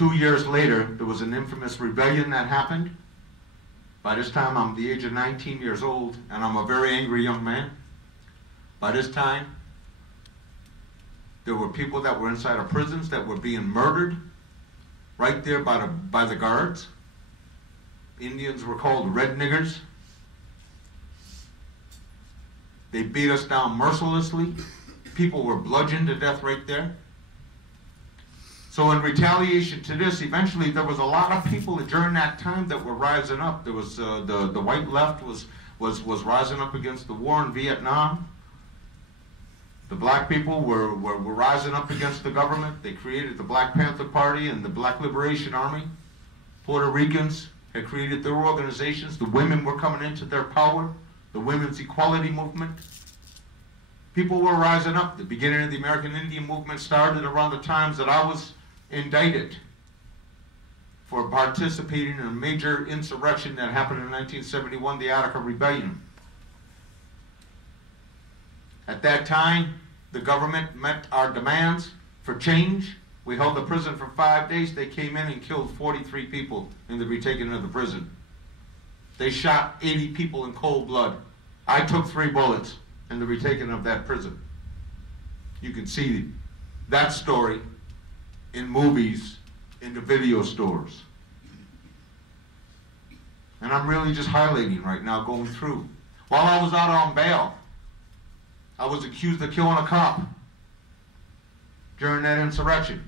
2 years later, there was an infamous rebellion that happened. By this time, I'm the age of 19 years old, and I'm a very angry young man. By this time, there were people that were inside of prisons that were being murdered right there by the guards. Indians were called red niggers. They beat us down mercilessly. People were bludgeoned to death right there. So in retaliation to this, eventually there was a lot of people during that time that were rising up. There was the white left was rising up against the war in Vietnam. The black people were rising up against the government. They created the Black Panther Party and the Black Liberation Army. Puerto Ricans had created their organizations. The women were coming into their power. The women's equality movement. People were rising up. The beginning of the American Indian movement started around the times that I was indicted for participating in a major insurrection that happened in 1971, the Attica Rebellion. At that time, the government met our demands for change. We held the prison for 5 days. They came in and killed 43 people in the retaking of the prison. They shot 80 people in cold blood. I took 3 bullets in the retaking of that prison. You can see that story in movies, in the video stores. And I'm really just highlighting right now, going through. While I was out on bail, I was accused of killing a cop during that insurrection.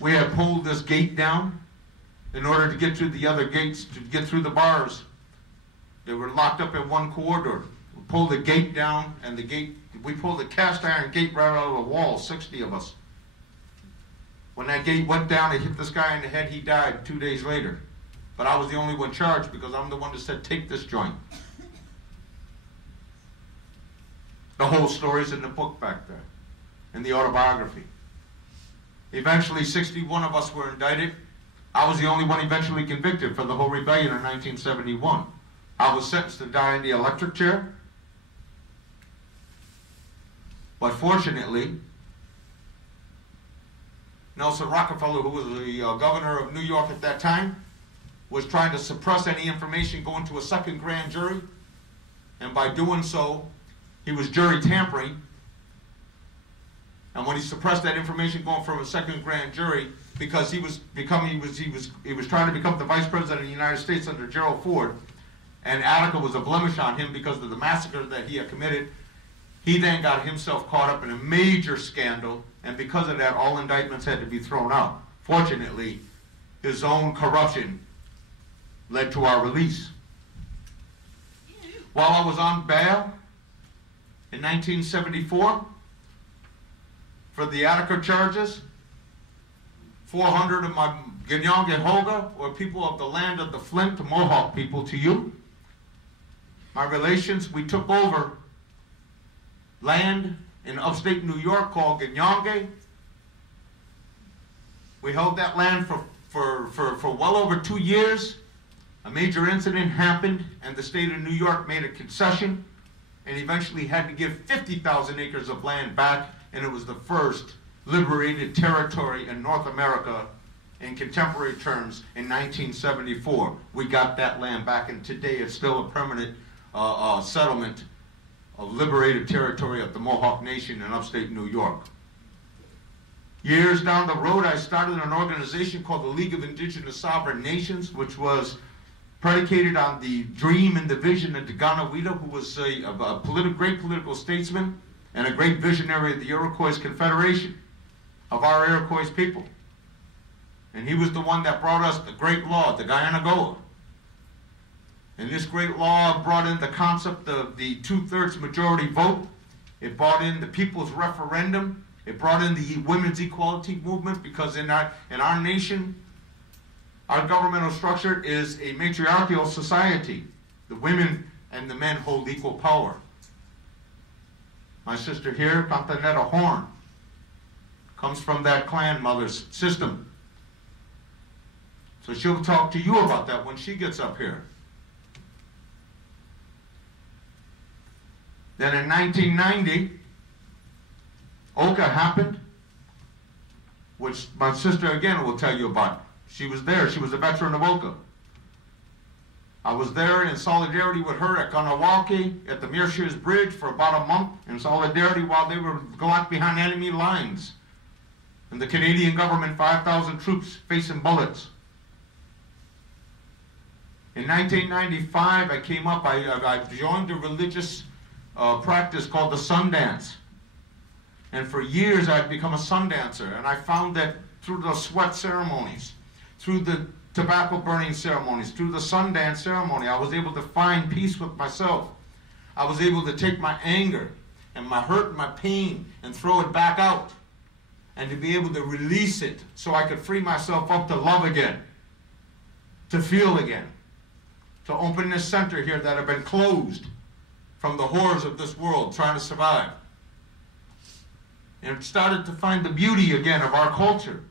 We had pulled this gate down in order to get to the other gates, to get through the bars. They were locked up in one corridor. We pulled the gate down, and we pulled the cast iron gate right out of the wall, 60 of us. When that gate went down, it hit this guy in the head. He died 2 days later. But I was the only one charged because I'm the one that said, take this joint. The whole story's in the book back there, in the autobiography. Eventually, 61 of us were indicted. I was the only one eventually convicted for the whole rebellion in 1971. I was sentenced to die in the electric chair. But fortunately, Nelson Rockefeller, who was the governor of New York at that time, was trying to suppress any information going to a second grand jury. And by doing so, he was jury tampering. And when he suppressed that information going from a second grand jury, because he was trying to become the vice president of the United States under Gerald Ford, and Attica was a blemish on him because of the massacre that he had committed, he then got himself caught up in a major scandal, and because of that, all indictments had to be thrown out. Fortunately, his own corruption led to our release. While I was on bail in 1974 for the Attica charges, 400 of my Ginyong and Hoga, or people of the land of the Flint, Mohawk people, to you. My relations, we took over land in upstate New York called Ginyonge. We held that land for well over 2 years. A major incident happened, and the state of New York made a concession and eventually had to give 50,000 acres of land back, and it was the first liberated territory in North America in contemporary terms in 1974. We got that land back, and today it's still a permanent settlement of liberated territory of the Mohawk Nation in upstate New York. Years down the road, I started an organization called the League of Indigenous Sovereign Nations, which was predicated on the dream and the vision of Dagana Wida, who was a great political statesman and a great visionary of the Iroquois Confederation, of our Iroquois people. And he was the one that brought us the great law, the Guyana-Goa. And this great law brought in the concept of the 2/3 majority vote. It brought in the people's referendum. It brought in the women's equality movement, because in our nation, our governmental structure is a matriarchal society. The women and the men hold equal power. My sister here, Cantanetta Horn, comes from that clan mother's system. So she'll talk to you about that when she gets up here. Then in 1990, Oka happened. which my sister again will tell you about. She was there. She was a veteran of Oka. I was there in solidarity with her at Kanawake at the Mearshears Bridge for about a month in solidarity while they were locked behind enemy lines. And the Canadian government, 5,000 troops facing bullets. In 1995, I came up, I joined a religious practice called the Sundance. And for years I'd become a sun dancer, and I found that through the sweat ceremonies, through the tobacco burning ceremonies, through the Sundance ceremony, I was able to find peace with myself. I was able to take my anger and my hurt and my pain and throw it back out, and to be able to release it so I could free myself up to love again, to feel again, to open this center here that had been closed from the horrors of this world, trying to survive. And started to find the beauty again of our culture.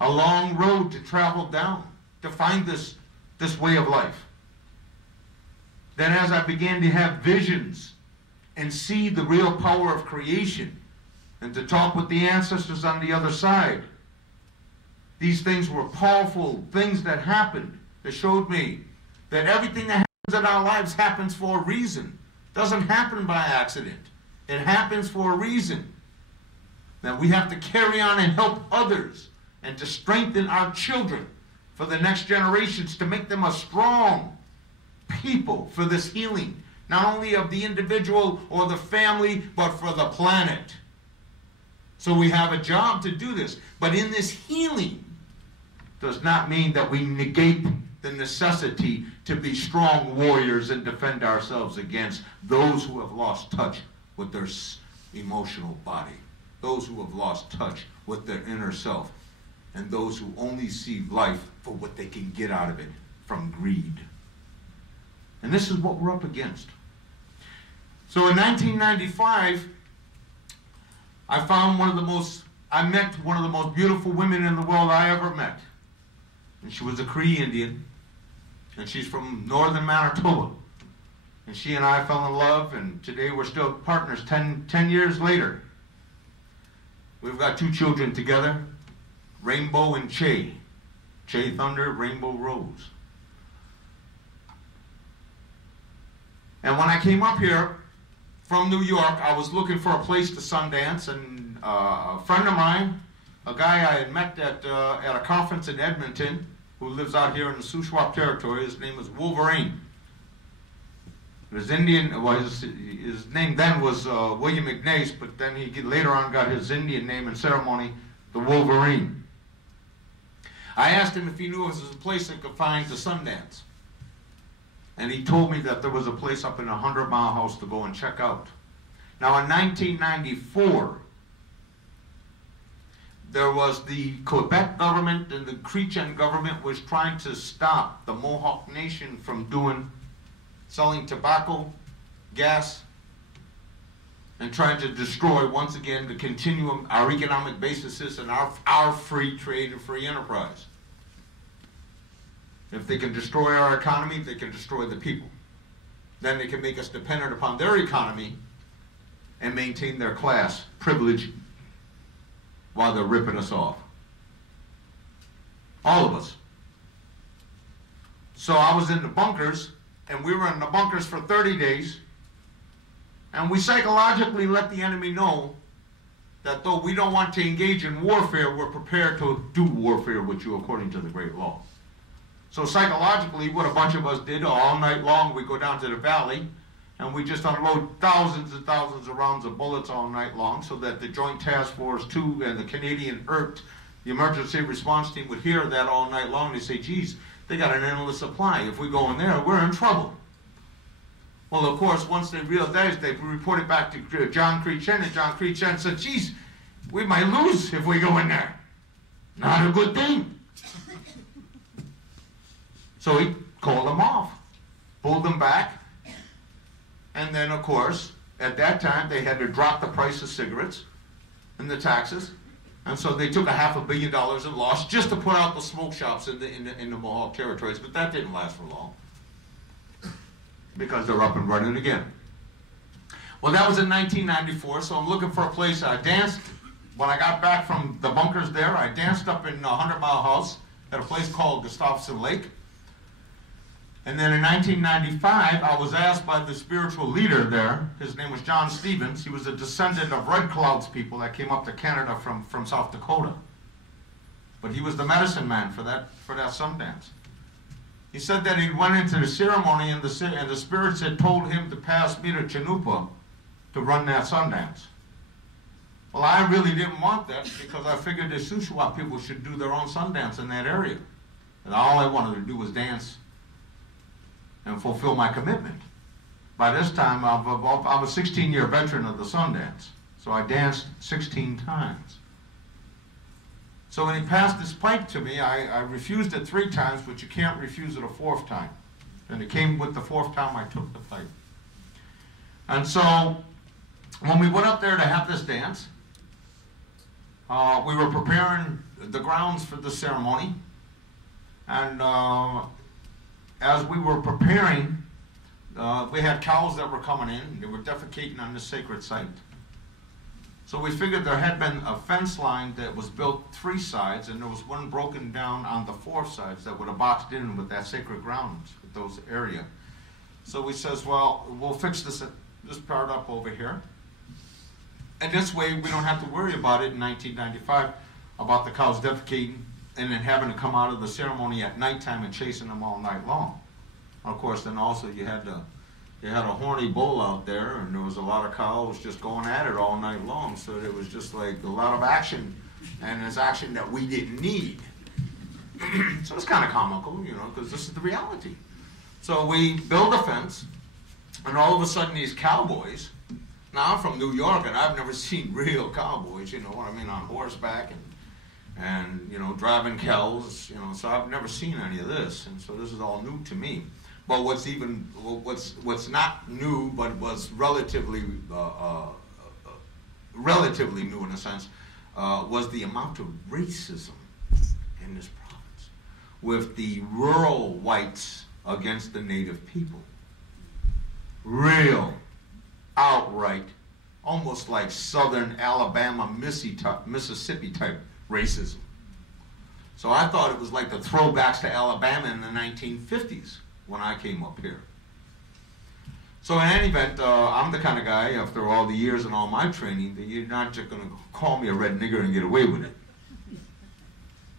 A long road to travel down to find this way of life. Then as I began to have visions and see the real power of creation and to talk with the ancestors on the other side, these things were powerful things that happened that showed me that everything that happens in our lives happens for a reason. It doesn't happen by accident. It happens for a reason. That we have to carry on and help others and to strengthen our children for the next generations, to make them a strong people for this healing, not only of the individual or the family, but for the planet. So we have a job to do this. But in this healing does not mean that we negate the necessity to be strong warriors and defend ourselves against those who have lost touch with their emotional body, those who have lost touch with their inner self, and those who only see life for what they can get out of it from greed. And this is what we're up against. So in 1995, I met one of the most beautiful women in the world I ever met. And she was a Cree Indian, and she's from northern Manitoba. And she and I fell in love, and today we're still partners 10 years later. We've got 2 children together, Rainbow and Che. Che Thunder, Rainbow Rose. And when I came up here from New York, I was looking for a place to Sundance, and a friend of mine, a guy I had met at a conference in Edmonton, who lives out here in the Shuswap territory, his name is Wolverine. His name then was William Ignace, but then he later on got his Indian name in ceremony, the Wolverine. I asked him if he knew if there was a place that could find the Sundance. And he told me that there was a place up in 100 Mile House to go and check out. Now in 1994, there was the Quebec government and the Creechan government was trying to stop the Mohawk Nation from selling tobacco, gas, and trying to destroy, once again, the continuum, our economic basis and our free trade and free enterprise. If they can destroy our economy, they can destroy the people. Then they can make us dependent upon their economy and maintain their class privilege while they're ripping us off. All of us. So I was in the bunkers, and we were in the bunkers for 30 days, and we psychologically let the enemy know that though we don't want to engage in warfare, we're prepared to do warfare with you according to the great law. So psychologically, what a bunch of us did all night long, we go down to the valley, and we just unload thousands and thousands of rounds of bullets all night long so that the Joint Task Force 2 and the Canadian ERT, the Emergency Response Team, would hear that all night long. They say, geez, they got an endless supply. If we go in there, we're in trouble. Well, of course, once they realized, they reported back to John Creechan, and John Creechan said, geez, we might lose if we go in there. Not a good thing. So he called them off, pulled them back, and then, of course, at that time, they had to drop the price of cigarettes and the taxes, and so they took $500 million in loss just to put out the smoke shops in the Mohawk territories, but that didn't last for long because they're up and running again. Well, that was in 1994, so I'm looking for a place. I danced when I got back from the bunkers there, I danced up in 100 Mile House at a place called Gustafson Lake. And then in 1995, I was asked by the spiritual leader there, his name was John Stevens. He was a descendant of Red Cloud's people that came up to Canada from South Dakota. But he was the medicine man for that Sundance. He said that he went into the ceremony and the spirits had told him to pass me to Chanupa to run that Sundance. Well, I really didn't want that because I figured the Shuswap people should do their own Sundance in that area. And all I wanted to do was dance and fulfill my commitment. By this time, I'm a 16-year veteran of the Sundance, so I danced 16 times. So when he passed this pipe to me, I refused it 3 times, but you can't refuse it a 4th time. And it came with the 4th time I took the pipe. And so when we went up there to have this dance, we were preparing the grounds for the ceremony. And as we were preparing, we had cows that were coming in. They were defecating on this sacred site. So we figured there had been a fence line that was built 3 sides, and there was one broken down on the 4 sides that would have boxed in with that sacred grounds, with those area. So we says, well, we'll fix this part up over here. And this way we don't have to worry about it in 1995, about the cows defecating and then having to come out of the ceremony at nighttime and chasing them all night long. Of course, then also you had a horny bull out there, and there was a lot of cows just going at it all night long, so it was just like a lot of action, and it's action that we didn't need. So it's kind of comical, you know, because this is the reality. So we build a fence, and all of a sudden these cowboys, now I'm from New York, and I've never seen real cowboys, you know what I mean, on horseback, and you know, driving cows, you know, so I've never seen any of this, and so this is all new to me. But what's not new, but was relatively new in a sense, was the amount of racism in this province, with the rural whites against the native people. Real, outright, almost like Southern Alabama, Mississippi type racism. So I thought it was like the throwbacks to Alabama in the 1950s. When I came up here. So in any event, I'm the kind of guy, after all the years and all my training, that you're not just going to call me a red nigger and get away with it.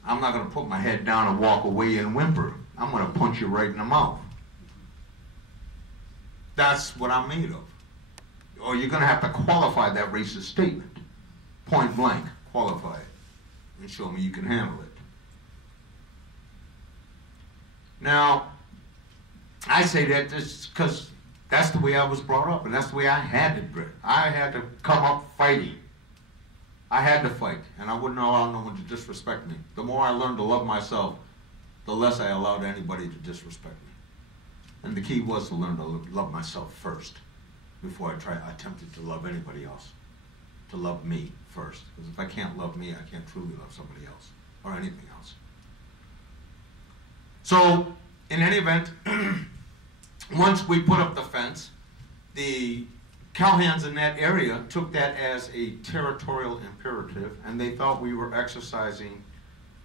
I'm not going to put my head down and walk away and whimper. I'm going to punch you right in the mouth. That's what I'm made of. Or you're going to have to qualify that racist statement. Point blank, qualify it. And show me you can handle it. Now, I say that just because that's the way I was brought up, and that's the way I had it bred. I had to come up fighting. I had to fight, and I wouldn't allow no one to disrespect me. The more I learned to love myself, the less I allowed anybody to disrespect me. And the key was to learn to love myself first before I attempted to love anybody else. To love me first. Because if I can't love me, I can't truly love somebody else or anything else. So, in any event, once we put up the fence, the cowhands in that area took that as a territorial imperative, and they thought we were exercising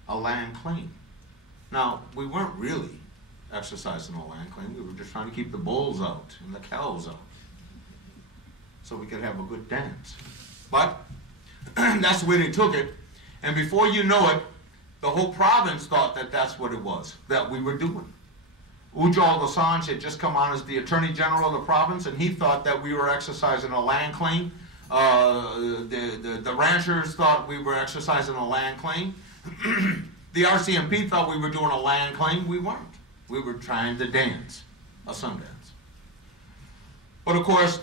a land claim. Now, we weren't really exercising a land claim. We were just trying to keep the bulls out and the cows out so we could have a good dance. But that's the way they took it, and before you know it, the whole province thought that that's what it was, that we were doing. Ujjal Dosanjh had just come on as the Attorney General of the province, and he thought that we were exercising a land claim. The ranchers thought we were exercising a land claim. The RCMP thought we were doing a land claim. We weren't. We were trying to dance, a Sundance. But of course,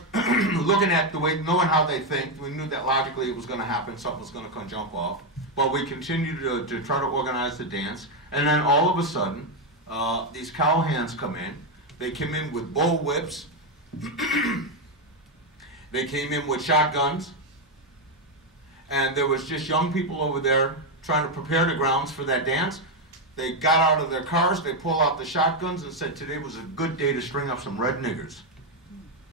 looking at the way, knowing how they think, we knew that logically it was going to happen, something was going to come jump off. But we continued to try to organize the dance, and then all of a sudden, these cowhands come in. They came in with bull whips. They came in with shotguns. And there was just young people over there trying to prepare the grounds for that dance. They got out of their cars, they pulled out the shotguns and said, today was a good day to string up some red niggers.